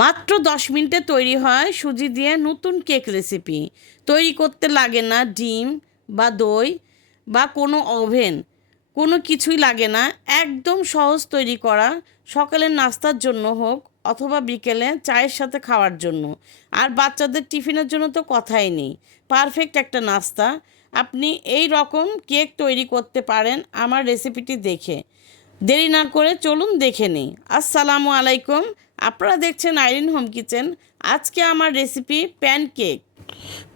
মাত্র দশ মিনিটে তৈরি হয় সুজি দিয়ে নতুন কেক রেসিপি। তৈরি করতে লাগে না ডিম বা দই বা কোনো ওভেন। কোনো কিছুই লাগে না। একদম সহজ তৈরি করা। সকালের নাস্তার জন্য হোক অথবা বিকেলে চায়ের সাথে খাওয়ার জন্য। আর বাচ্চাদের টিফিনের জন্য তো কথাই নেই। পারফেক্ট একটা নাস্তা। আপনি এই রকম কেক তৈরি করতে পারেন আমার রেসিপিটি দেখে। দেরি না করে চলুন দেখে নিই। আসসালামু আলাইকুম। আপনারা দেখছেন আইরিন হোম কিচেন। আজকে আমার রেসিপি প্যানকেক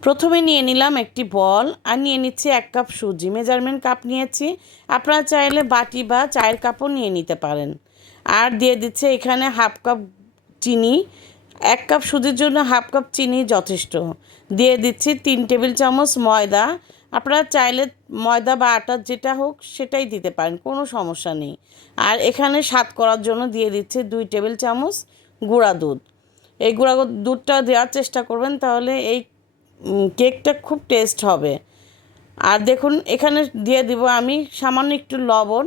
প্রথমে নিয়ে নিলাম একটি বল আর নিয়ে নিচ্ছি এক কাপ সুজি। মেজারমেন্ট কাপ নিয়েছি। আপনারা চাইলে বাটি বা চায়ের কাপও নিয়ে নিতে পারেন। আর দিয়ে দিচ্ছে এখানে হাফ কাপ চিনি। এক কাপ সুজির জন্য হাফ কাপ চিনি যথেষ্ট। দিয়ে দিচ্ছি তিন টেবিল চামচ ময়দা। আপনারা চাইলে ময়দা বা আটা যেটা হোক সেটাই দিতে পারেন, কোনো সমস্যা নেই। আর এখানে স্বাদ করার জন্য দিয়ে দিচ্ছে দুই টেবিল চামচ গুঁড়া দুধ। এই গুঁড়া দুধটা দেওয়ার চেষ্টা করবেন, তাহলে এই কেকটা খুব টেস্ট হবে। আর দেখুন, এখানে দিয়ে দিব আমি সামান্য একটু লবণ,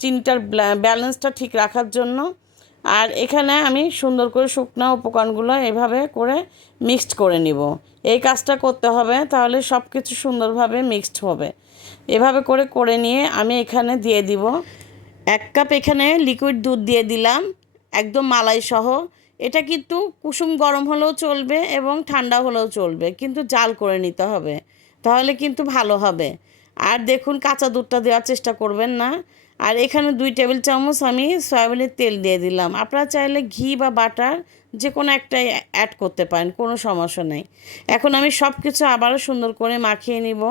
চিনিটার ব্যালেন্সটা ঠিক রাখার জন্য। আর এখানে আমি সুন্দর করে শুকনো উপকরণগুলো এভাবে করে মিক্সড করে নিব। এই কাজটা করতে হবে, তাহলে সব কিছু সুন্দরভাবে মিক্সড হবে। এভাবে করে করে নিয়ে আমি এখানে দিয়ে দিব। এক কাপ এখানে লিকুইড দুধ দিয়ে দিলাম। একদম মালাই সহ। এটা কিন্তু কুসুম গরম হলেও চলবে এবং ঠান্ডা হলেও চলবে, কিন্তু জাল করে নিতে হবে, তাহলে কিন্তু ভালো হবে। আর দেখুন, কাঁচা দুধটা দেওয়ার চেষ্টা করবেন না। আর এখানে দুই টেবিল চামচ আমি সয়াবিনের তেল দিয়ে দিলাম। আপনারা চাইলে ঘি বা বাটার যে কোনো একটাই অ্যাড করতে পারেন, কোনো সমস্যা নেই। এখন আমি সব কিছু আবারও সুন্দর করে মাখিয়ে নিব,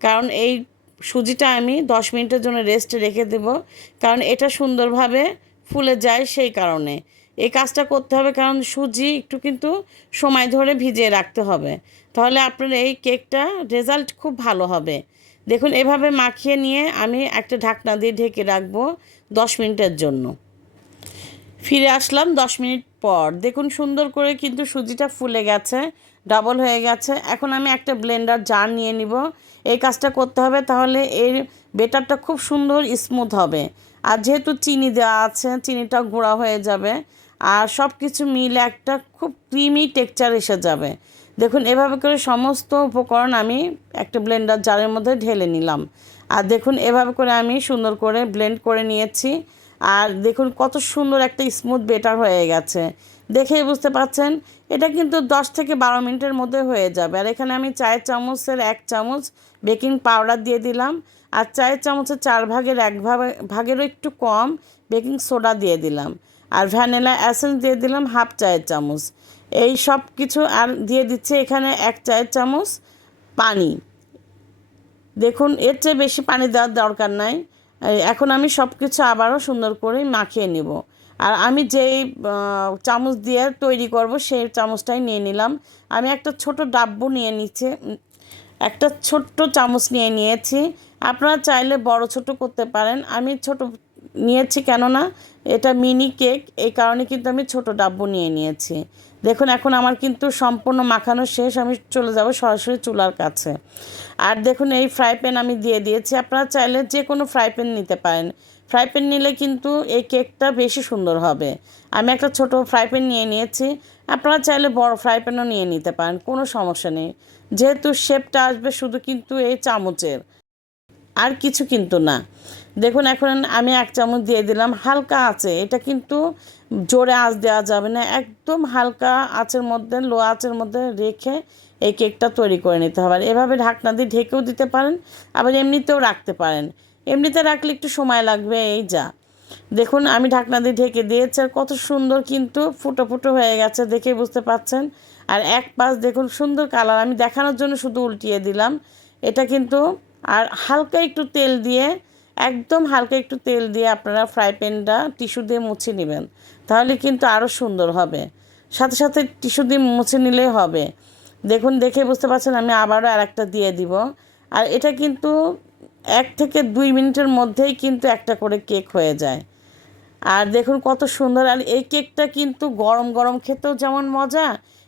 কারণ এই সুজিটা আমি দশ মিনিটের জন্য রেস্টে রেখে দেব, কারণ এটা সুন্দরভাবে ফুলে যায় সেই কারণে। এই কাজটা করতে হবে কারণ সুজি একটু কিন্তু সময় ধরে ভিজিয়ে রাখতে হবে। তাহলে আপনার এই কেকটা রেজাল্ট খুব ভালো হবে। দেখুন, এভাবে মাখিয়ে নিয়ে আমি একটা ঢাকনা দিয়ে ঢেকে রাখব দশ মিনিটের জন্য। ফিরে আসলাম দশ মিনিট পর। দেখুন, সুন্দর করে কিন্তু সুজিটা ফুলে গেছে, ডাবল হয়ে গেছে। এখন আমি একটা ব্লেন্ডার জার নিয়ে নিব। এই কাজটা করতে হবে তাহলে এর বেটারটা খুব সুন্দর স্মুথ হবে। আর যেহেতু চিনি দেওয়া আছে, চিনিটা গুঁড়া হয়ে যাবে আর সব কিছু মিলে একটা খুব ক্রিমি টেক্সচার এসে যাবে। দেখুন, এভাবে করে সমস্ত উপকরণ আমি একটা ব্লেন্ডার জারের মধ্যে ঢেলে নিলাম। আর দেখুন, এভাবে করে আমি সুন্দর করে ব্লেন্ড করে নিয়েছি। আর দেখুন, কত সুন্দর একটা স্মুথ বেটার হয়ে গেছে। দেখেই বুঝতে পারছেন, এটা কিন্তু দশ থেকে বারো মিনিটের মধ্যে হয়ে যাবে। আর এখানে আমি চায়ের চামচের এক চামচ বেকিং পাউডার দিয়ে দিলাম। আর চায়ের চামচের চার ভাগের এক ভাগ ভাগেরও একটু কম বেকিং সোডা দিয়ে দিলাম। আর ভ্যানিলা অ্যাসেন্স দিয়ে দিলাম হাফ চায়ের চামচ। এই সব কিছু আর দিয়ে দিচ্ছে এখানে এক চায়ের চামচ পানি। দেখুন, এর চেয়ে বেশি পানি দেওয়ার দরকার নাই। এখন আমি সব কিছু আবারও সুন্দর করে মাখিয়ে নিব। আর আমি যেই চামচ দিয়ে তৈরি করব সেই চামচটাই নিয়ে নিলাম। আমি একটা ছোট ডাব্বু নিয়ে নিচ্ছে একটা ছোট্ট চামচ নিয়ে নিয়েছি। আপনারা চাইলে বড় ছোট করতে পারেন। আমি ছোট নিয়েছি কেননা এটা মিনি কেক, এই কারণে কিন্তু আমি ছোট ডাব্বু নিয়ে নিয়েছি। দেখুন, এখন আমার কিন্তু সম্পূর্ণ মাখানো শেষ। আমি চলে যাব সরাসরি চুলার কাছে। আর দেখুন, এই ফ্রাই প্যান আমি দিয়ে দিয়েছি। আপনারা চাইলে যে কোনো ফ্রাই প্যান নিতে পারেন। ফ্রাই প্যান নিলে কিন্তু এই কেকটা বেশি সুন্দর হবে। আমি একটা ছোট ফ্রাই প্যান নিয়ে নিয়েছি। আপনারা চাইলে বড় ফ্রাই প্যানও নিয়ে নিতে পারেন, কোনো সমস্যা নেই। যেহেতু শেপটা আসবে শুধু কিন্তু এই চামচের, আর কিছু কিন্তু না। দেখুন, এখন আমি এক চামচ দিয়ে দিলাম, হালকা আছে। এটা কিন্তু জোরে আঁচ দেওয়া যাবে না, একদম হালকা আঁচের মধ্যে লো আঁচের মধ্যে রেখে এই কেকটা তৈরি করে নিতে হবে। আর এভাবে ঢাকনা দিয়ে ঢেকেও দিতে পারেন, আবার এমনিতেও রাখতে পারেন। এমনিতে রাখলে একটু সময় লাগবে, এই যা। দেখুন, আমি ঢাকনা দিয়ে ঢেকে দিয়েছি আর কত সুন্দর কিন্তু ফুটো ফুটো হয়ে গেছে দেখে বুঝতে পাচ্ছেন। আর এক পাশ দেখুন সুন্দর কালার, আমি দেখানোর জন্য শুধু উল্টিয়ে দিলাম। এটা কিন্তু আর হালকা একটু তেল দিয়ে, একদম হালকা একটু তেল দিয়ে আপনারা ফ্রাই প্যানটা টিস্যু দিয়ে মুছে নেবেন। তাহলে কিন্তু আরও সুন্দর হবে। সাথে সাথে টিস্যু দিয়ে মুছে নিলেই হবে। দেখুন, দেখে বুঝতে পারছেন, আমি আবারও আর একটা দিয়ে দিব। আর এটা কিন্তু এক থেকে দুই মিনিটের মধ্যেই কিন্তু একটা করে কেক হয়ে যায়। আর দেখুন কত সুন্দর, আর এই কেকটা কিন্তু গরম গরম খেতেও যেমন মজা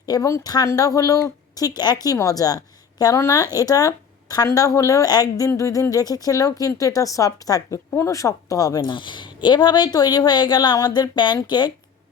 এবং ঠান্ডা হলেও ঠিক একই মজা। কেননা এটা ঠান্ডা হলেও একদিন, দুই দিন রেখে খেলেও কিন্তু এটা সফট থাকবে, কোনো শক্ত হবে না। এভাবেই তৈরি হয়ে গেল আমাদের প্যান কেক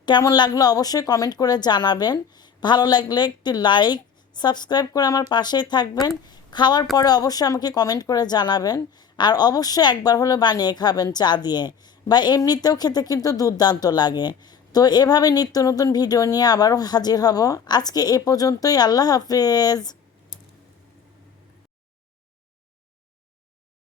কেমন লাগল অবশ্যই কমেন্ট করে জানাবেন। ভালো লাগলে একটি লাইক, সাবস্ক্রাইব করে আমার পাশেই থাকবেন। খাওয়ার পরে অবশ্যই আমাকে কমেন্ট করে জানাবেন। আর অবশ্যই একবার হলে বানিয়ে খাবেন চা দিয়ে। বা এমনিতেও খেতে কিন্তু দুর্দান্ত লাগে। তো এভাবে নিত্য নতুন ভিডিও নিয়ে আবারও হাজির হব। আজকে এ পর্যন্তই। আল্লাহ হাফেজ।